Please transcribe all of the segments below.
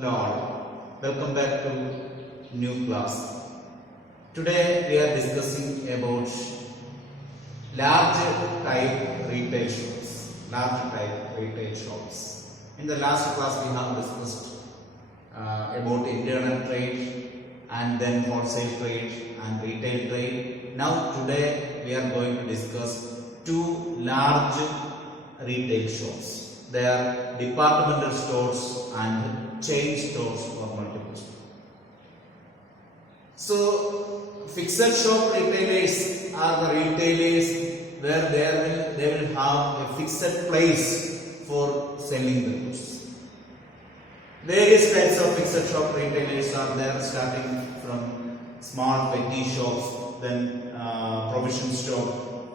Hello all, welcome back to new class. Today we are discussing about large type retail shops. In the last class we have discussed about internal trade and then wholesale trade and retail trade. Now today we are going to discuss two large retail shops. They are departmental stores and chain stores or multiple stores. So fixed shop retailers are the retailers where they will have a fixed place for selling the goods. Various types of fixed shop retailers are there, starting from small petty shops, then provision store,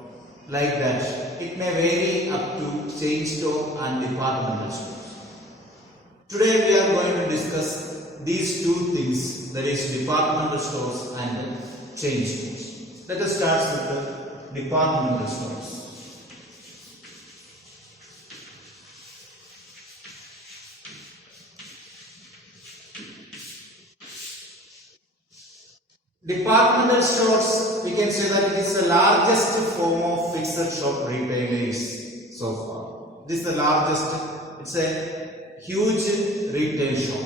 like that. It may vary up to chain store and departmental stores. Today we are going to discuss these two things, that is departmental stores and chain stores. Let us start with the departmental stores. Departmental stores, we can say that it is the largest form of fixed shop retailers so far. This is the largest, it's a huge retail shop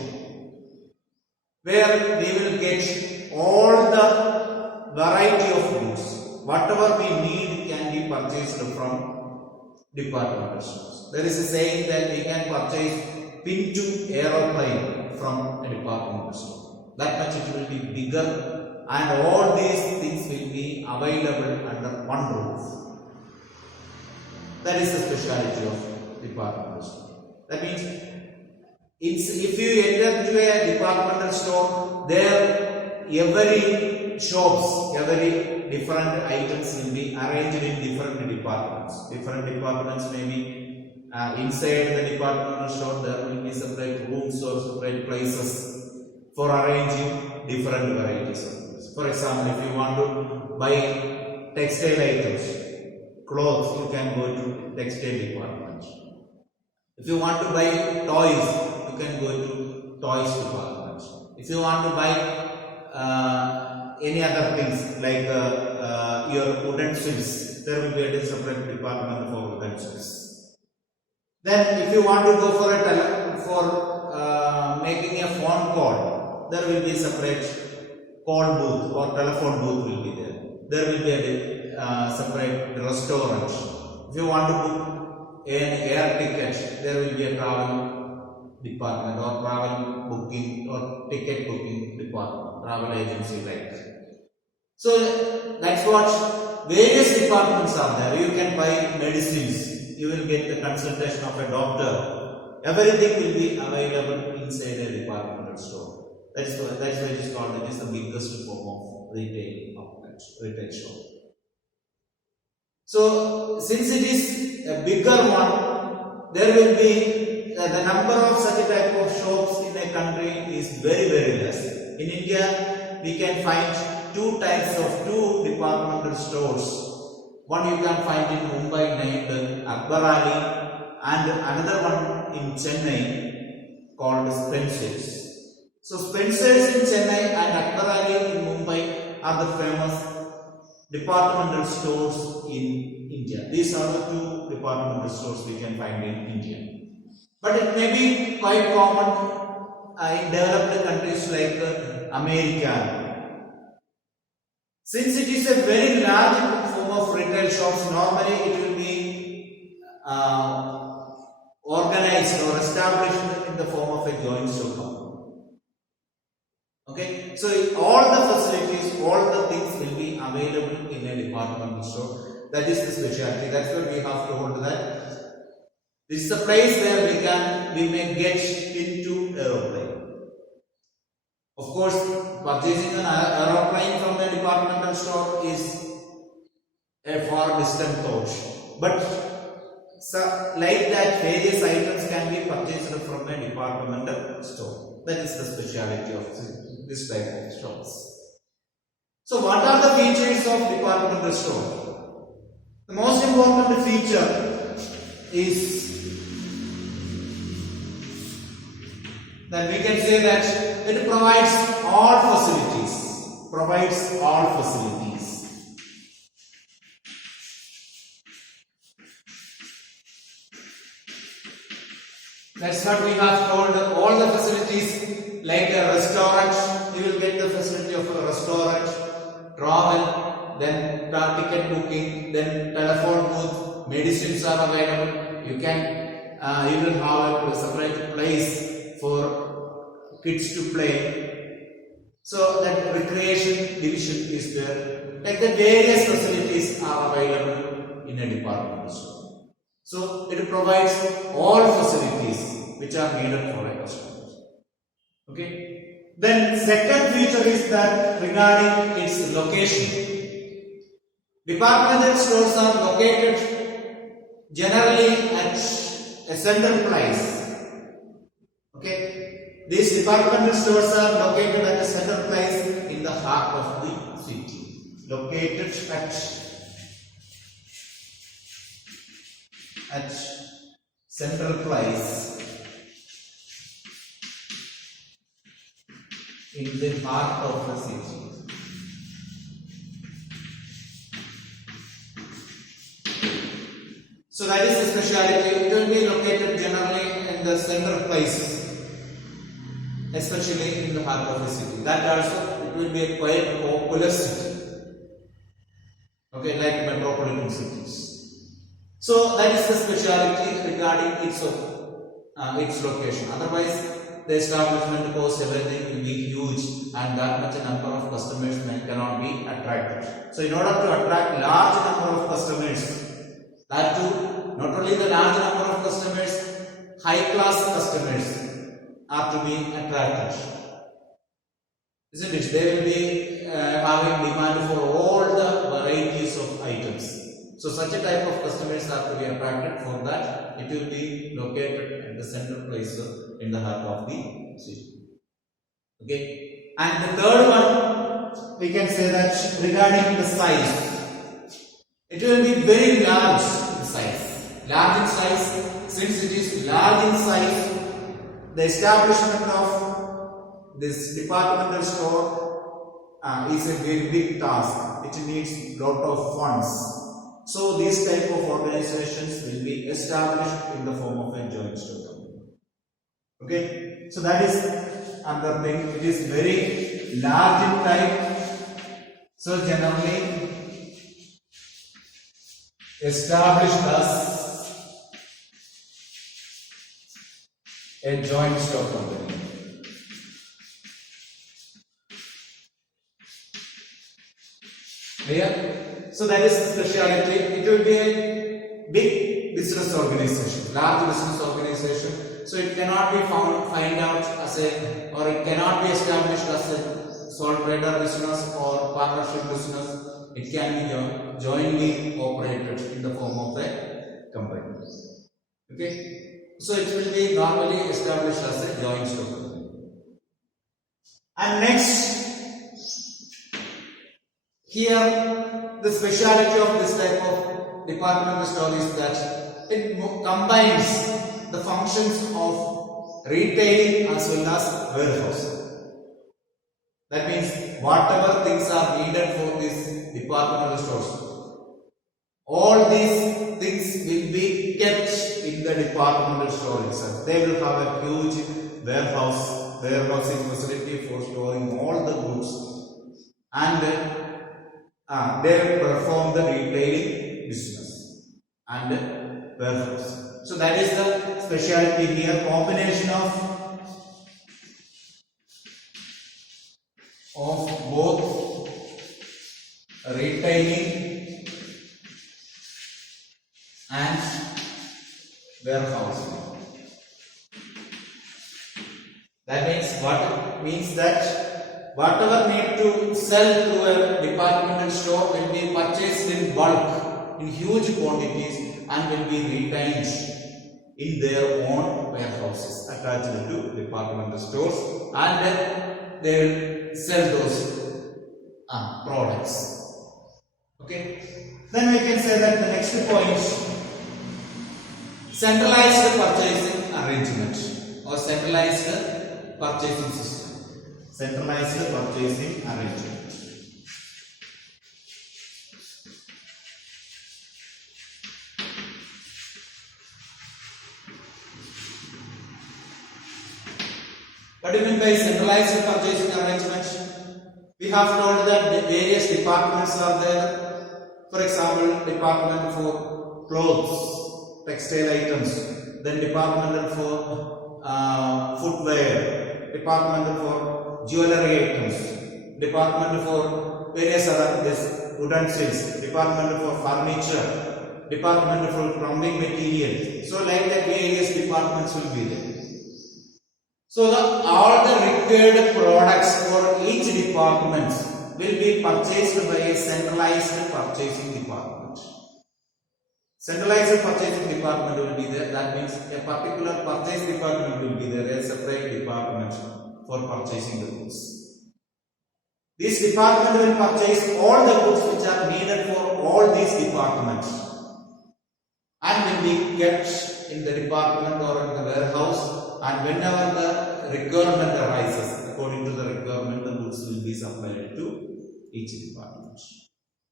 where we will get all the variety of goods. Whatever we need can be purchased from departmental stores. There is a saying that we can purchase pin to aeroplane from a departmental store. That much it will be bigger, and all these things will be available under one roof. That is the speciality of departmental store. That means if you enter into a departmental store, there every different items will be arranged in different departments. Different departments may be inside the departmental store. There will be separate rooms or separate places for arranging different varieties of goods. For example, if you want to buy textile items, clothes, you can go to textile department. If you want to buy toys, you can go to toys department. If you want to buy any other things like your utensils, there will be a separate department for utensils. Then if you want to go for making a phone call, there will be a separate call booth or telephone booth will be there. There will be a separate restaurant. If you want to book an air ticket, there will be a travel department or travel booking or ticket booking department, travel agency like that. So that's what various departments are there. You can buy medicines, you will get the consultation of a doctor. Everything will be available inside a departmental store. That's why it is called, it is the biggest form of retail shop. So since it is a bigger one, there will be the number of such type of shops in a country is very less. In India, we can find two types of departmental stores. One you can find in Mumbai named Akbar Ali, and another one in Chennai called Spencer's. So Spencer's in Chennai and Akbar Ali in Mumbai are the famous departmental stores in India. These are the two departmental stores we can find in India. But it may be quite common in developed countries like America. Since it is a very large form of retail shops, normally it will be organized or established in the form of a joint stock company. Okay, so all the facilities, all the things will be available in a departmental store. That is the specialty. That's why we have to hold that. This is the place where we may get into aeroplane. Of course, purchasing an aeroplane from the departmental store is a far distant thought. But like that, various items can be purchased from a departmental store. That is the speciality of this type of stores. So what are the features of departmental store? The most important feature is then we can say that it provides all facilities. Provides all facilities. That's what we have told. All the facilities, like a restaurant, you will get the facility of a restaurant, travel, then ticket booking, then telephone booth, medicines are available. You will have a separate place for kids to play. So that recreation division is there. Like the various facilities are available in a departmental store. So it provides all facilities which are needed for a customer. Okay. Then second feature is that regarding its location. Departmental stores are located generally at a central place. Okay. These departmental stores are located at a central place in the heart of the city. Located at central place in the heart of the city. So that is the speciality. It will be located generally in the central places, especially in the heart of the city. That also it will be a quite popular city. Okay, like metropolitan cities. So that is the speciality regarding its location. Otherwise, the establishment cost, everything will be huge, and that much a number of customers cannot be attracted. So in order to attract large number of customers, that too, not only the large number of customers, high class customers are to be attracted. Isn't it? They will be having demand for all the varieties of items. So such a type of customers are to be attracted. For that, it will be located at the central place in the heart of the city. Okay. And the third one, we can say that regarding the size, it will be very large in size. Large in size, since it is large in size, the establishment of this departmental store is a very big task. It needs lot of funds. So these type of organizations will be established in the form of a joint stock company. Okay, so that is another thing. It is very large in type. So generally established as a joint stock company. Clear? So that is the speciality. It will be a big business organization, large business organization. So it cannot be find out as a, or it cannot be established as a sole trader business or partnership business. It can be jointly operated in the form of a company. Okay. So it will be normally established as a joint stock company. And next, here the speciality of this type of departmental store is that it combines the functions of retailing as well as warehousing. That means whatever things are needed for these departmental stores, all these things will be kept in the departmental store itself. They will have a huge warehousing facility for storing all the goods, and they perform the retailing business and warehouse. So that is the specialty here, combination of both retailing and warehousing. That means what? It means that whatever need to sell through a departmental store will be purchased in bulk, in huge quantities, and will be retained in their own warehouses attached to departmental stores, and they will sell those products. Okay. Then we can say that the next point, centralized purchasing arrangement or centralized purchasing system, centralized purchasing arrangement. What do you mean by centralized purchasing arrangement? We have told that the various departments are there. For example, department for clothes, textile items, then departmental for footwear, departmental for jewelry items, departmental for various other utensils, departmental for furniture, departmental for plumbing material. So like that various departments will be there. So all the required products for each department will be purchased by a centralized purchasing department. Centralized purchasing department will be there. That means a particular purchase department will be there, a separate department for purchasing the goods. This department will purchase all the goods which are needed for all these departments and will be kept in the department or in the warehouse. And whenever the requirement arises, according to the requirement, the goods will be supplied to each department.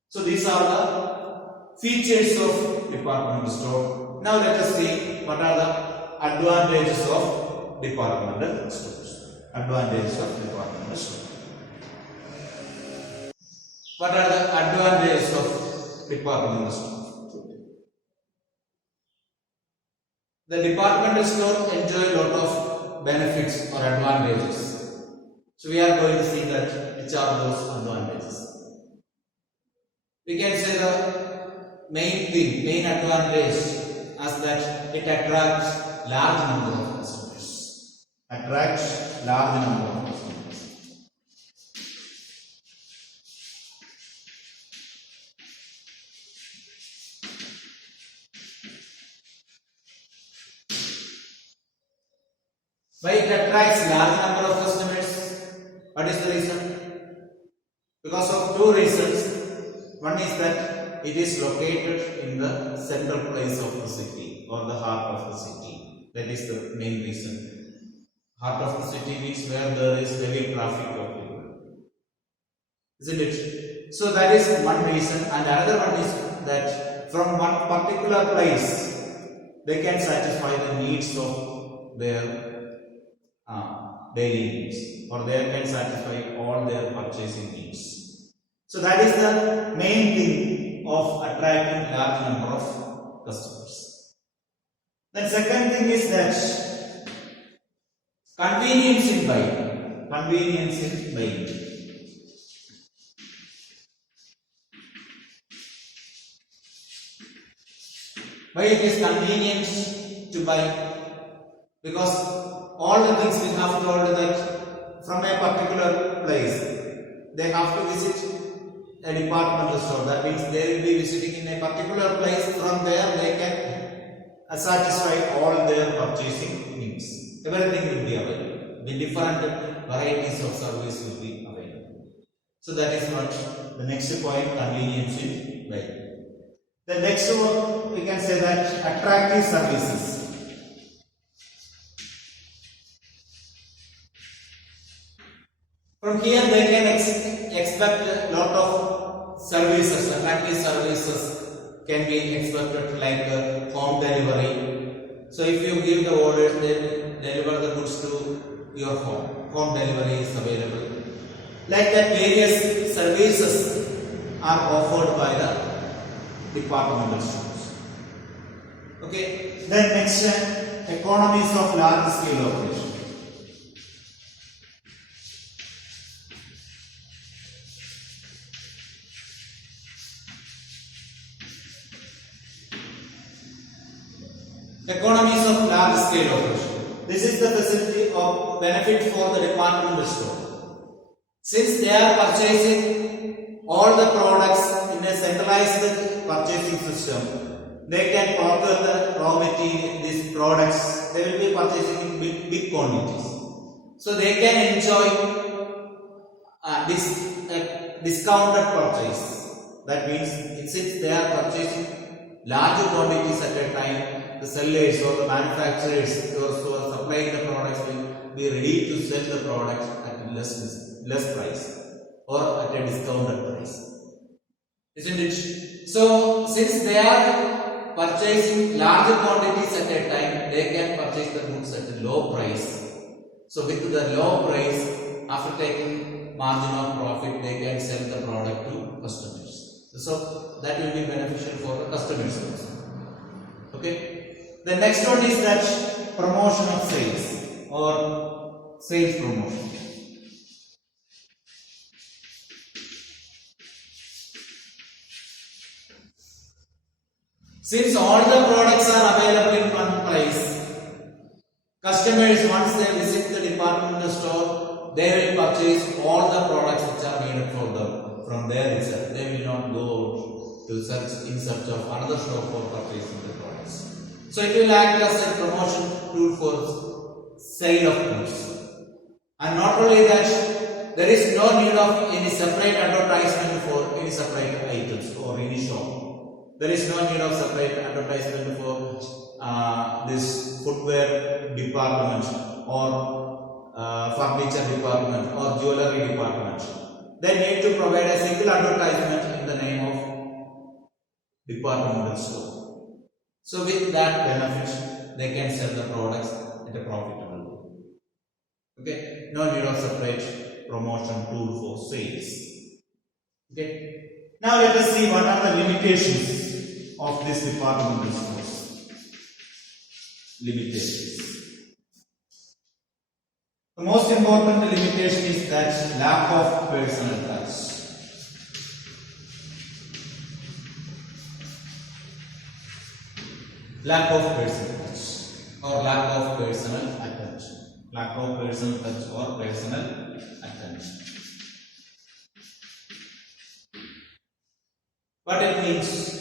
So these are the features of departmental store. Now let us see what are the advantages of departmental stores. Advantages of departmental store. What are the advantages of departmental store? The departmental store enjoy a lot of benefits or advantages. So we are going to see that which are those advantages. We can say the main advantage as that it attracts large number of customers. Attracts large number of customers. Why it attracts large number of customers? What is the reason? Because of two reasons. One is that it is located in the central place of the city or the heart of the city. That is the main reason. Heart of the city means where there is heavy traffic of people. Isn't it? So that is one reason, and another one is that from one particular place they can satisfy the needs of their daily needs, or they can satisfy all their purchasing needs. So that is the main thing of attracting large number of customers. The second thing is that convenience in buying. Convenience in buying. Why it is convenient to buy? Because all the things we have told that from a particular place they have to visit a departmental store. That means they will be visiting in a particular place. From there they can satisfy all their purchasing needs. Everything will be available. The different varieties of service will be available. So that is what the next point, convenience in buying. The next one we can say that attractive services. From here they can expect a lot of services, attractive services can be expected, like home delivery. So if you give the orders, they will deliver the goods to your home. Home delivery is available. Like that, various services are offered by the departmental stores. Okay. Then next, economies of large scale operation. Economies of large scale operation. This is the facility of benefit for the departmental store. Since they are purchasing all the products in a centralized purchasing system, they can procure the raw material, these products, they will be purchasing in big quantities. So they can enjoy this discounted purchase. That means since they are purchasing large quantities at a time, the sellers or the manufacturers who are supplying the products will be ready to sell the product at less price or at a discounted price. Isn't it? So, since they are purchasing large quantities at a time, they can purchase the goods at a low price. So, with the low price, after taking margin of profit, they can sell the product to customers. So, that will be beneficial for the customers also. Okay. The next one is that promotion of sales or sales promotion. Since all the products are available in one price, customers, once they visit the departmental store, they will purchase all the products which are needed for them from there itself. They will not go to search in search of another shop for purchasing the products. So it will act as a promotion tool for sale of goods. And not only that, there is no need of any separate advertisement for any separate items or any shop. There is no need of separate advertisement for this footwear department or furniture department or jewelry department. They need to provide a single advertisement in the name of departmental store. So with that benefit, they can sell the products at a profitable way. Okay, no need of separate promotion tool for sales. Okay. Now let us see what are the limitations of this departmental stores. Limitations. The most important limitation is that lack of personal touch. Lack of personal touch or lack of personal attention. Lack of personal touch or personal attention. What it means?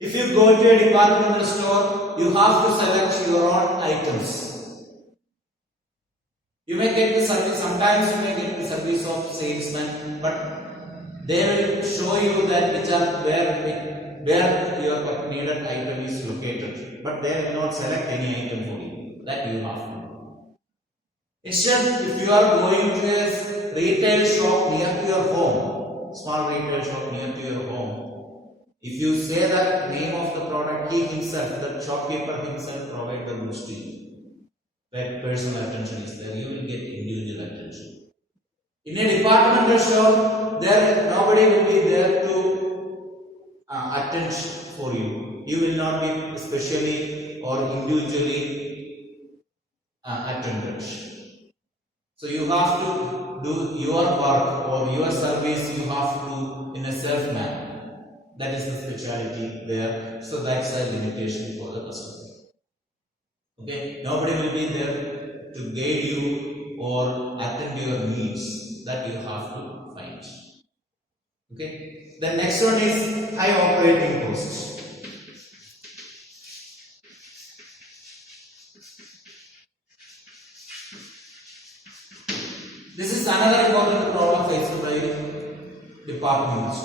If you go to a departmental store, you have to select your own items. You may get the service, sometimes you may get the service of salesman, but they will show you that which are where your needed item is located, but they will not select any item for you. That you have to do. Instead, if you are going to a retail shop near to your home, small retail shop near to your home, if you say the name of the product, he himself, the shopkeeper himself provide the goods to you. That personal attention is there, you will get individual attention. In a departmental store, there nobody will be there to attend for you. You will not be specially or individually attended. So you have to do your work or your service, you have to do in a self-manner. That is the speciality there. So that's a limitation for the customer. Okay, nobody will be there to guide you or attend to your needs. That you have to find. Okay, the next one is high operating costs. This is another important problem faced by departments.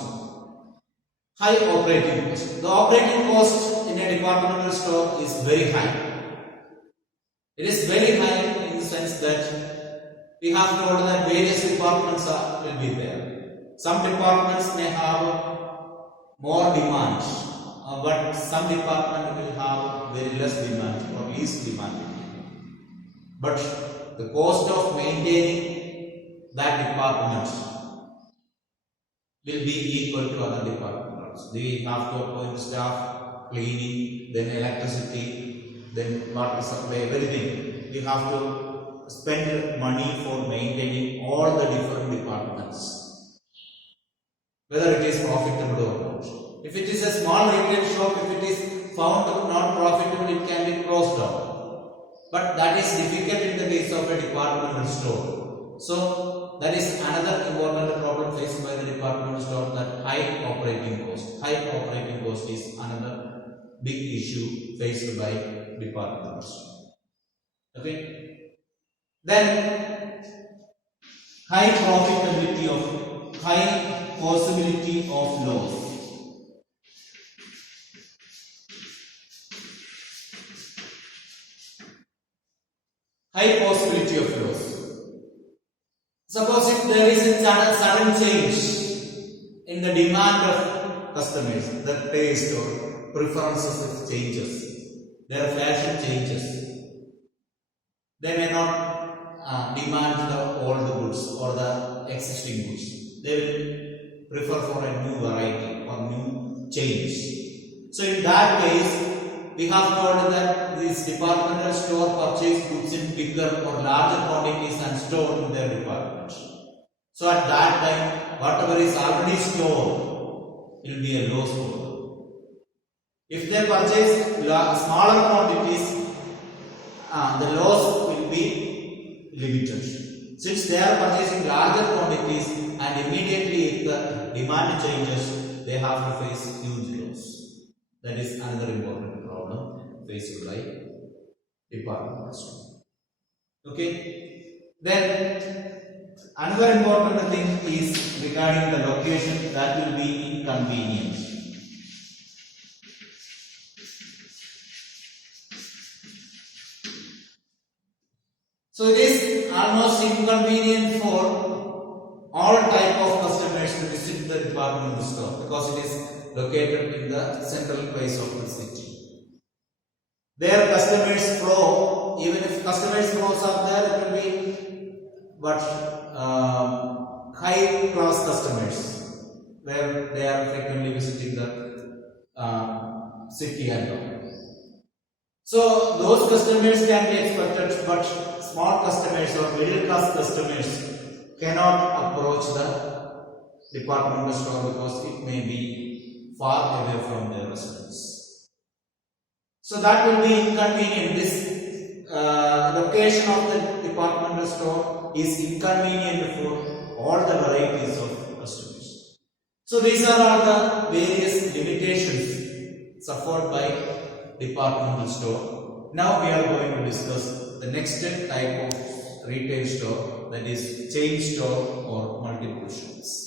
High operating cost. The operating cost in a departmental store is very high. It is very high in the sense that we have told that various departments will be there. Some departments may have more demand, but some department will have very less demand or least demand. But the cost of maintaining that department will be equal to other departments. They have to appoint staff, cleaning, then electricity, then water supply, everything. You have to spend money for maintaining all the different departments, whether it is profitable or not. If it is a small retail shop, if it is found not profitable, it can be closed down. But that is difficult in the case of a departmental store. So that is another important problem faced by the departmental store, that high operating cost. High operating cost is another big issue faced by departmental store. Okay. Then high profitability of high possibility of loss. high possibility of loss. Suppose if there is a sudden change in the demand of customers, their taste or preferences changes, their fashion changes, they may not demand the old goods or the existing goods. They will prefer for a new variety or new change. So in that case, we have told that this departmental store purchase goods in bigger or larger quantities and store in their department. So at that time, whatever is already stored will be a loss for them. If they purchase smaller quantities, the loss will be limited. Since they are purchasing larger quantities and immediately if the demand changes, they have to face huge loss. That is another important problem faced by departmental store. Okay. Then another important thing is regarding the location, that will be inconvenient. So it is almost inconvenient for all type of customers to visit the departmental store because it is located in the central place of the city. Their customers flow, even if customers flows are there, it will be but high class customers where they are frequently visiting the city and all. So those customers can be expected, but small customers or middle class customers cannot approach the departmental store because it may be far away from their residence. So that will be inconvenient. This location of the departmental store is inconvenient for all the varieties of customers. So these are all the various limitations suffered by departmental store. Now we are going to discuss the next type of retail store, that is chain store or multiple shops.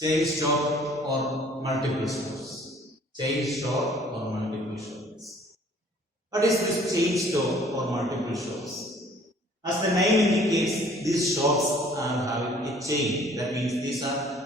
Chain store or multiple stores. Chain store or multiple shops. What is this chain store or multiple shops? As the name indicates, these shops are having a chain. That means these are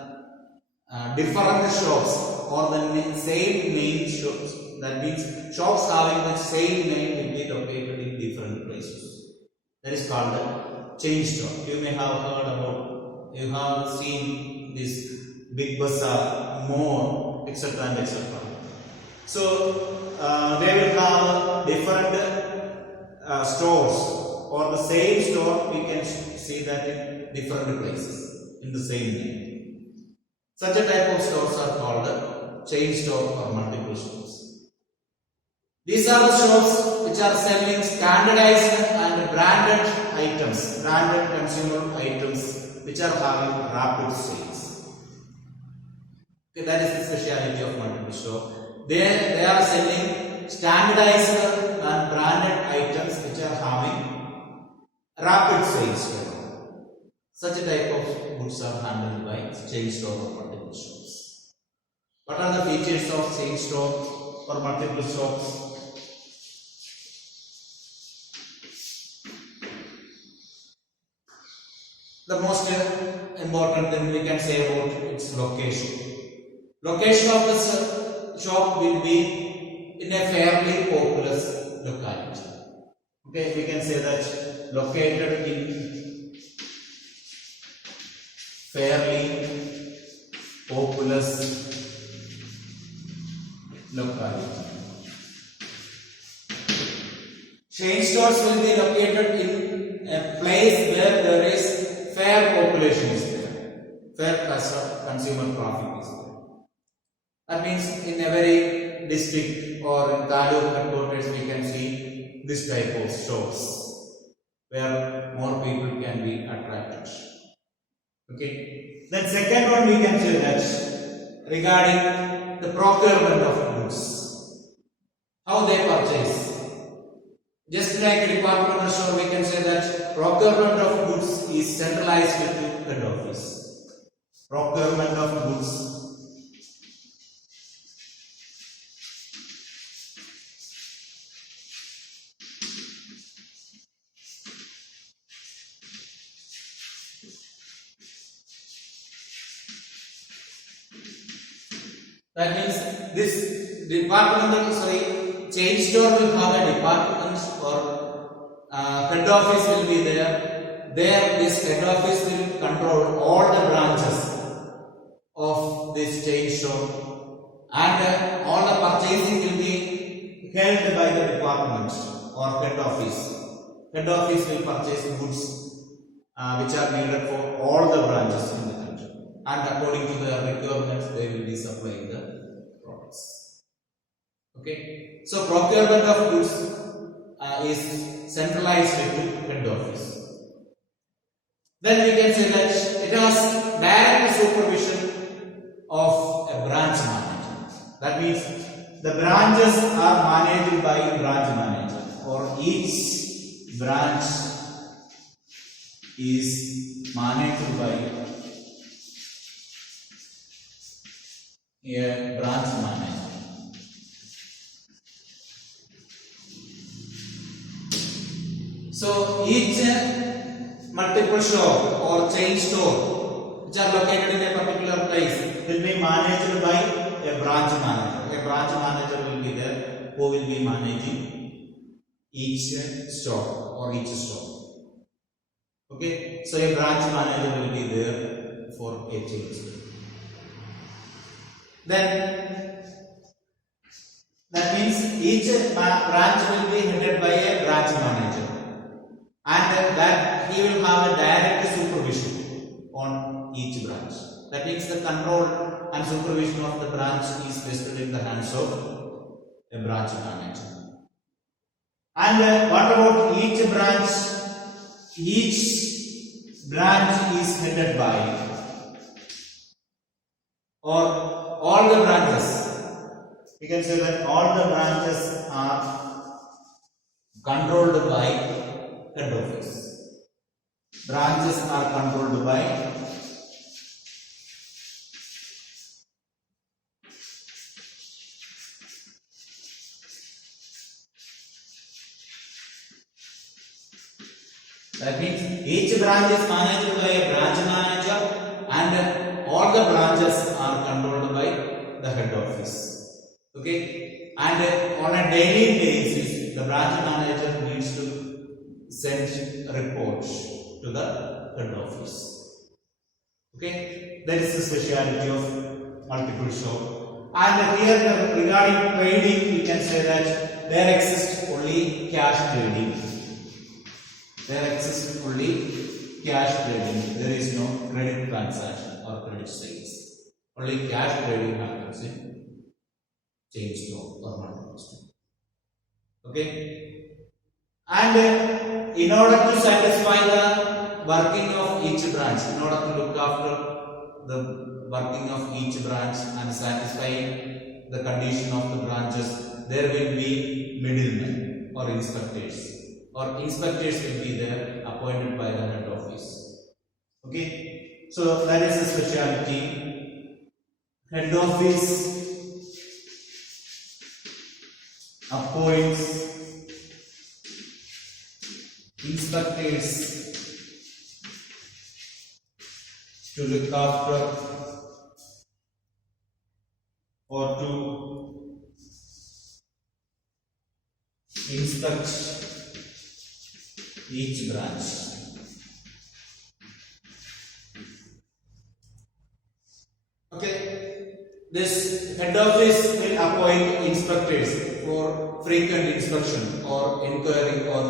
different shops or the same name shops. That means shops having the same name will be located in different places. That is called a chain store. You may have heard about, you have seen this big bazaar, mall, etc. and etc. So they will have different stores. Or the same store, we can see that in different places in the same name. Such a type of stores are called a chain store or multiple stores. These are the shops which are selling standardized and branded items, branded consumer items which are having rapid sales. Okay, that is the speciality of multiple store. They are selling standardized and branded items which are having rapid sales. Such a type of goods are handled by chain store or multiple shops. What are the features of chain store or multiple shops? The most important thing we can say about its location. Location of the shop will be in a fairly populous locality. Okay, we can say that located in fairly populous locality. Chain stores will be located in a place where there is fair population is there, fair consumer traffic is there. That means in every district or in taluk headquarters we can see this type of stores where more people can be attracted. Okay. Then second one we can say that regarding the procurement of goods, how they purchase. Just like a departmental store, we can say that procurement of goods is centralized with the head office. Procurement of goods That means this chain store will have a department or head office will be there. There, this head office will control all the branches of this chain store, and all the purchasing will be held by the department or head office. Head office will purchase goods which are needed for all the branches in the country, and according to their requirements, they will be supplying the products. Okay, so procurement of goods is centralized to head office. Then we can say that it has direct supervision of a branch manager. That means the branches are managed by branch manager, or each branch is managed by a branch manager. So each multiple shop or chain store which are located in a particular place will be managed by a branch manager. A branch manager will be there who will be managing each store or each store. Okay, so a branch manager will be there for a chain store. Then that means each branch will be headed by a branch manager, and that he will have a direct supervision on each branch. That means the control and supervision of the branch is vested in the hands of a branch manager. And what about each branch? Each branch is headed by, or all the branches, we can say that all the branches are controlled by head office. Branches are controlled by that means each branch is managed by a branch manager, and all the branches are controlled by the head office. Okay, and on a daily basis the branch manager needs to send reports to the head office. Okay, that is the speciality of multiple shop. And here regarding trading, we can say that there exists only cash trading. There exists only cash trading. There is no credit transaction or credit sales. Only cash trading happens in chain store or multiple store. Okay, and in order to satisfy the working of each branch, in order to look after the working of each branch and satisfy the condition of the branches, there will be middlemen or inspectors. Or inspectors will be there appointed by the head office. Okay, so that is the speciality. Head office appoints inspectors to look after or to inspect each branch. Okay, this head office will appoint inspectors for frequent inspection or inquiry or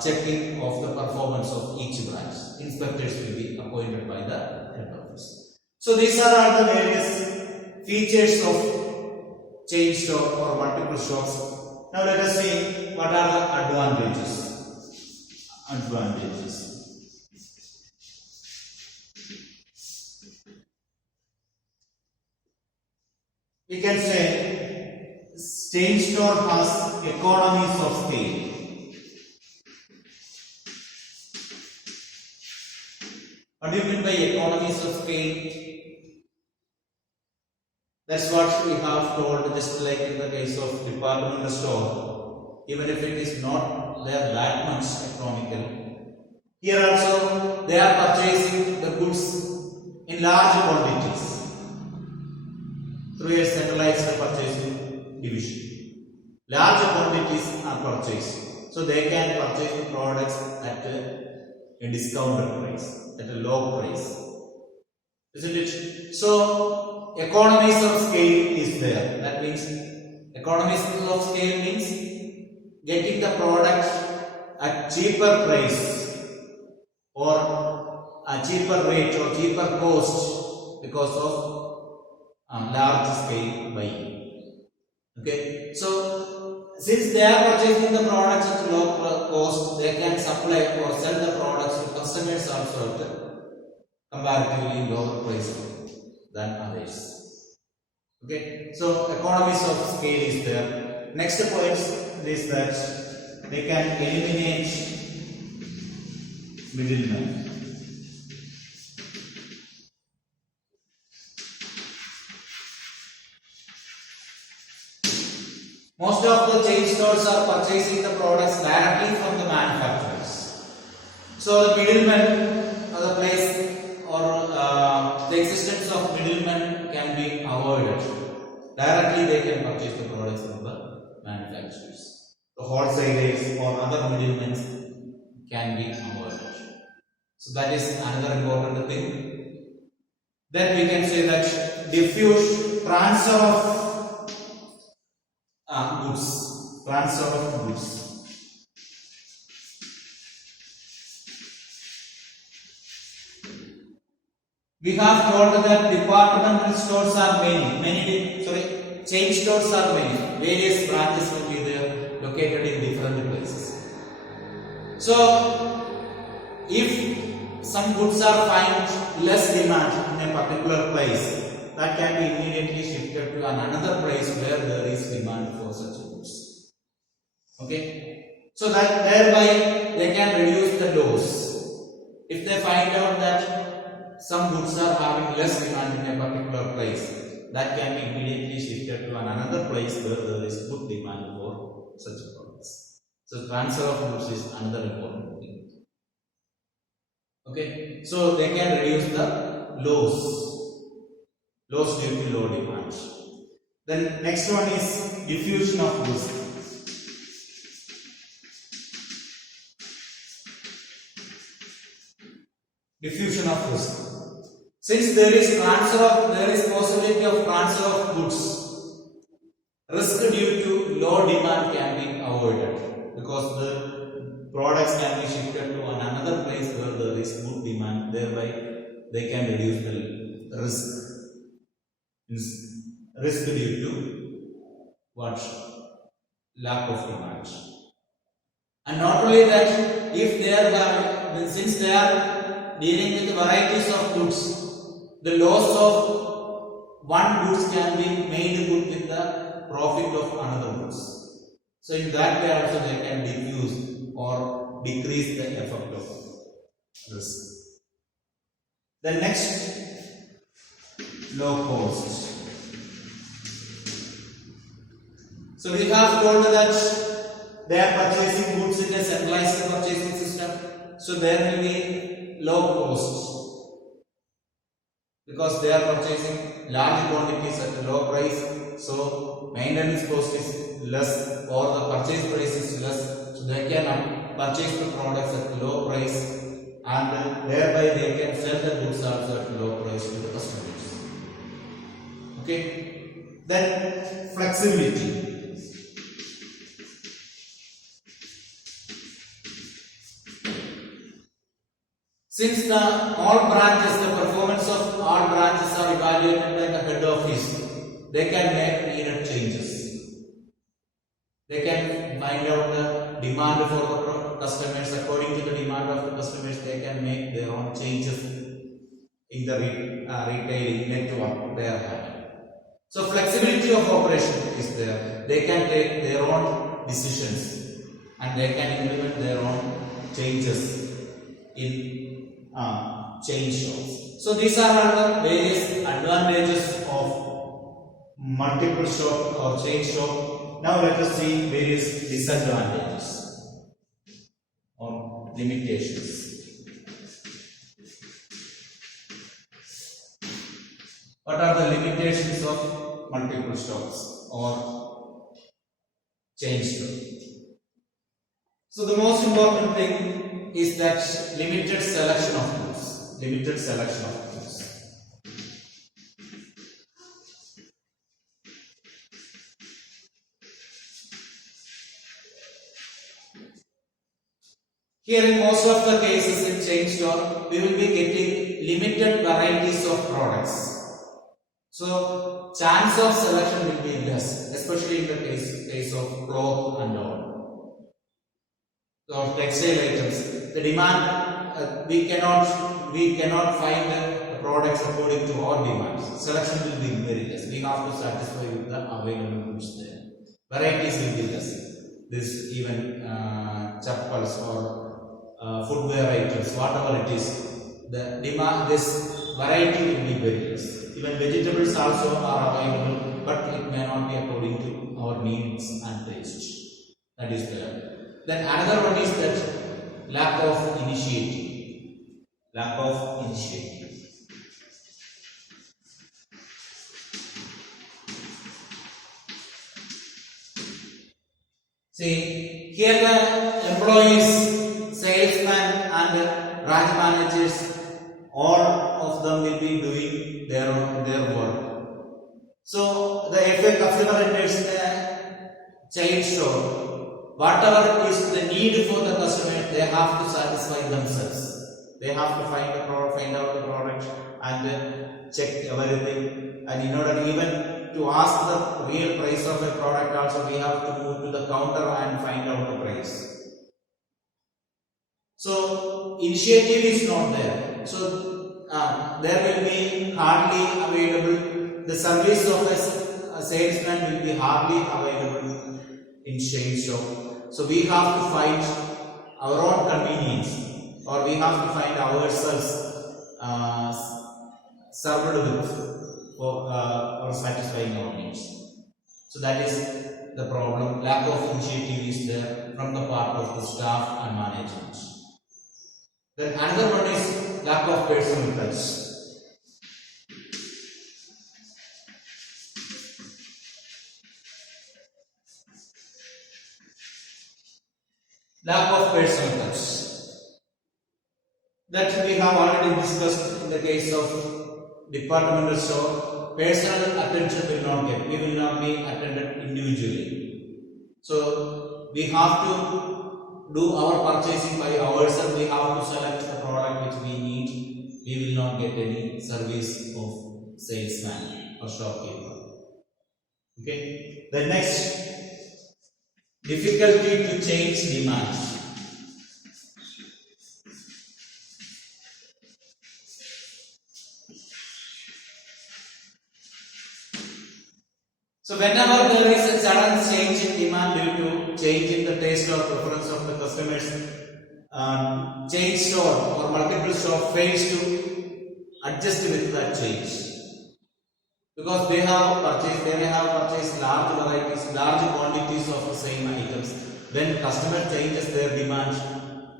checking of the performance of each branch. Inspectors will be appointed by the head office. So these are all the various features of chain store or multiple shops. Now let us see what are the advantages. We can say chain store has economies of scale. What do you mean by economies of scale? That's what we have told, just like in the case of departmental store. Even if it is not there that much economical, here also they are purchasing the goods in large quantities. through a centralized purchasing division. Large quantities are purchased, so they can purchase the products at a discounted price, at a low price. Isn't it? So, economies of scale is there. That means, economies of scale means getting the product at cheaper price or a cheaper rate or cheaper cost because of large scale buying. Okay, so since they are purchasing the products at low cost, they can supply or sell the products to customers also at comparatively lower price than others. Okay, so economies of scale is there. Next point is that they can eliminate middlemen. Most of the chain stores are purchasing the products directly from the manufacturers. So the middlemen, the place or the existence of middlemen can be avoided. Directly they can purchase the products from the manufacturers. The wholesalers or other middlemen can be avoided. So that is another important thing. Then we can say that diffuse transfer of goods. Transfer of goods. We have told that departmental stores are chain stores are many. Various branches will be there, located in different places. So, if some goods are find less demand in a particular place, that can be immediately shifted to another place where there is demand for such goods. Okay, so that thereby they can reduce the loss. If they find out that some goods are having less demand in a particular place, that can be immediately shifted to another place where there is good demand for such products. So transfer of goods is another important thing. Okay, so they can reduce the loss due to low demand. Then next one is diffusion of risk. Diffusion of risk. Since there is possibility of transfer of goods, risk due to low demand can be avoided because the products can be shifted to another place where there is good demand. Thereby, they can reduce the risk. Risk due to what? Lack of demand. And not only that, since they are dealing with varieties of goods, the loss of one goods can be made good with the profit of another goods. So in that way also they can diffuse or decrease the effect of risk. The next, low cost. So we have told that they are purchasing goods in a centralized purchasing system. So there will be low cost because they are purchasing large quantities at a low price. So maintenance cost is less or the purchase price is less. So they can purchase the products at a low price and thereby they can sell the goods also at a low price to the customers. Okay. Then flexibility. Since all branches, the performance of all branches are evaluated by the head office, they can make needed changes. They can find out the demand for the customers. According to the demand of the customers, they can make their own changes in the retailing network they are having. So flexibility of operation is there. They can take their own decisions and they can implement their own changes in chain shops. So these are the various advantages of multiple shop or chain shop. Now let us see various disadvantages or limitations. What are the limitations of multiple stores or chain store. So the most important thing is that limited selection of goods. Limited selection of goods. Here in most of the cases in chain store, we will be getting limited varieties of products. So chance of selection will be less, especially in the case of cloth and all. So textile items, the demand we cannot find the products according to our demands. Selection will be very less. We have to satisfy with the available goods there. Varieties will be less. This even chappals or footwear items, whatever it is, the demand, this variety will be very less. Even vegetables also are available, but it may not be according to our needs and taste. That is there. Then another one is that lack of initiative. Lack of initiative. See, here the employees, salesmen and branch managers, all of them will be doing their work. So if a customer enters the chain store, whatever is the need for the customer, they have to satisfy themselves. They have to find out the product and check everything. And in order even to ask the real price of a product, also we have to move to the counter and find out the price. So initiative is not there. So there will be hardly available. The service of a salesman will be hardly available in chain store. So we have to find our own convenience, or we have to find ourselves served with for satisfying our needs. So that is the problem. Lack of initiative is there from the part of the staff and management. Then another one is lack of personal touch. Lack of personal touch. That we have already discussed in the case of departmental store. Personal attention will not get. We will not be attended individually. So we have to do our purchasing by ourselves. We have to select the product which we need. We will not get any service of salesman or shopkeeper. Okay. The next, difficulty to change demand. So whenever there is a sudden change in demand due to change in the taste or preference of the customers, chain store or multiple store fails to adjust with that change, because they may have purchased large varieties, large quantities of the same items. When customer changes their demand,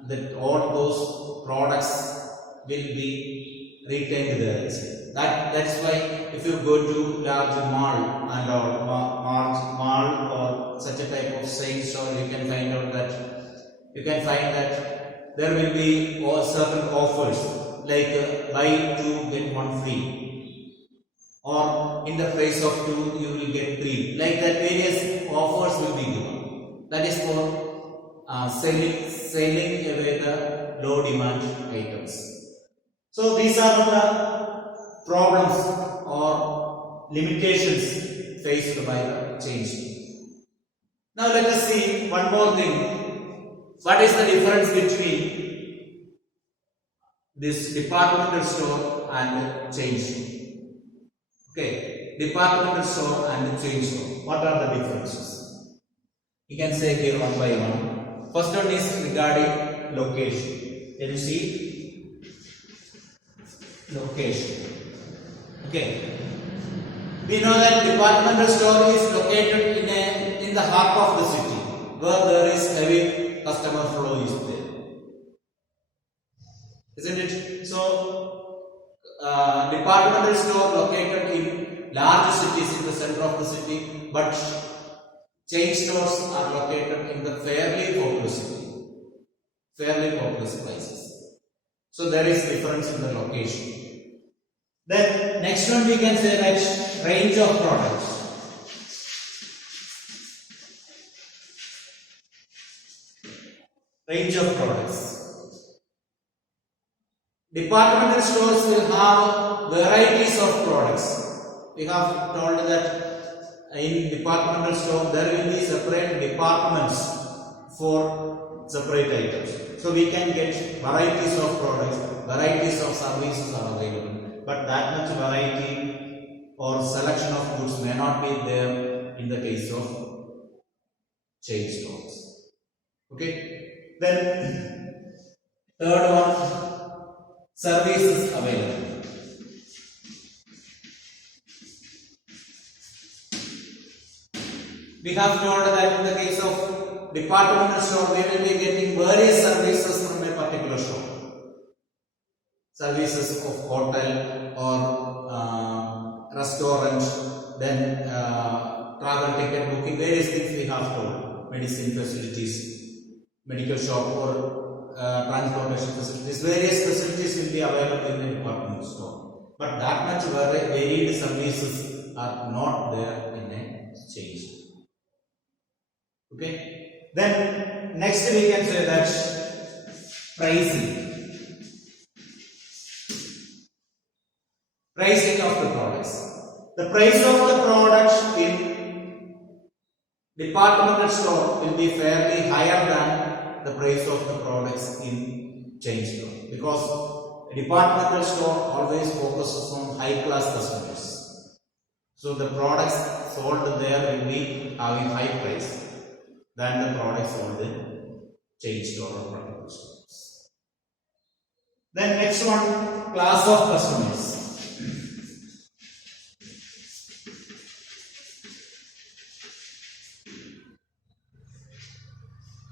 that all those products will be retained there. That's why if you go to large mall and or mall or such a type of same store, you can find that there will be certain offers like buy 2 get 1 free, or in the price of 2 you will get 3. Like that, various offers will be given. That is for selling away the low demand items. So these are the problems or limitations faced by the chain store. Now let us see one more thing. What is the difference between this departmental store and chain store? Okay, departmental store and chain store. What are the differences? You can say here one by one. First one is regarding location. Can you see? Location. Okay. We know that departmental store is located in the heart of the city, where there is heavy customer flow is there. Isn't it? So, departmental store located in large cities in the center of the city, but chain stores are located in the fairly populous places. So there is difference in the location. Then next one we can say that range of products. Range of products. Departmental stores will have varieties of products. We have told that in departmental store there will be separate departments for separate items. So we can get varieties of products, varieties of services are available. But that much variety or selection of goods may not be there in the case of chain stores. Okay. Then third one, services available. We have told that in the case of departmental store, we will be getting various services from a particular shop. Services of hotel or restaurant, then travel ticket booking, various things we have told. Medicine facilities, medical shop or transportation facilities, various facilities will be available in the departmental store. But that much varied services are not there in a chain store. Okay. Then next we can say that pricing. Pricing of the products. The price of the product in departmental store will be fairly higher than the price of the products in chain store, because a departmental store always focuses on high class customers. So the products sold there will be having high price than the products sold in chain store or particular stores. Then next one, class of customers.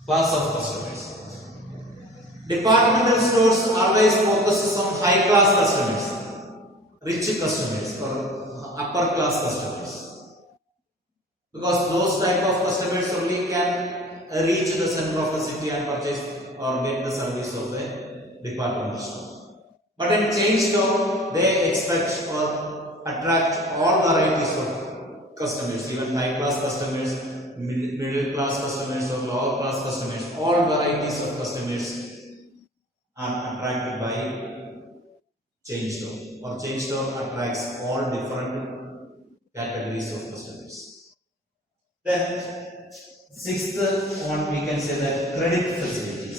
Class of customers. Departmental stores always focuses on high class customers, rich customers or upper class customers, because those type of customers only can reach the center of the city and purchase or get the service of the departmental store. But in chain store, they expect or attract all varieties of customers, even high class customers, middle class customers or lower class customers, all varieties of customers are attracted by chain store, or chain store attracts all different categories of customers. Then sixth one we can say that credit facilities.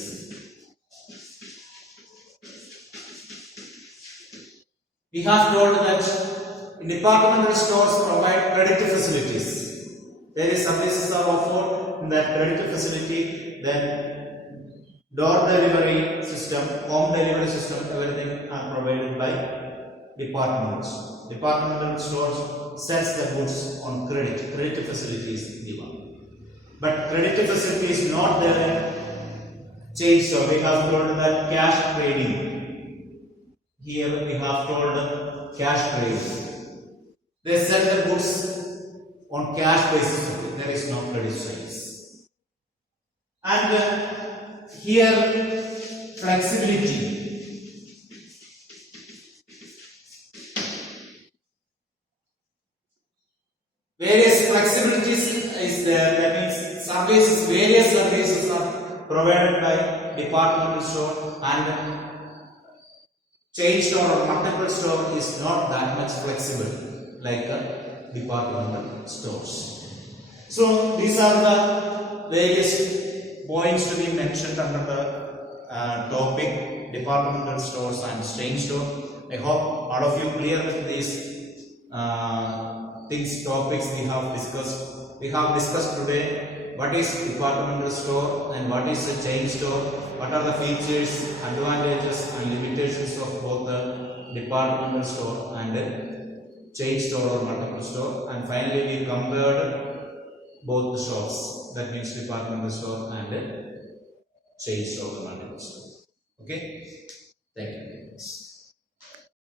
We have told that departmental stores provide credit facilities. Various services are offered in that credit facility. Then door delivery system, home delivery system, everything are provided by departments. Departmental stores sells the goods on credit. Credit facility is given. But credit facility is not there in chain store. We have told that cash trading. Here we have told cash trading. They sell the goods on cash basis only. There is no credit sales. And here flexibility. Various flexibilities is there. That means services, various services are provided by departmental store, and chain store or multiple store is not that much flexible like departmental stores. So these are the various points to be mentioned under the topic departmental stores and chain store. I hope all of you clear these topics we have discussed. We have discussed today what is departmental store and what is a chain store, what are the features, advantages and limitations of both the departmental store and chain store or multiple store, and finally we compared both the stores, that means departmental store and chain store or multiple store. Okay, thank you.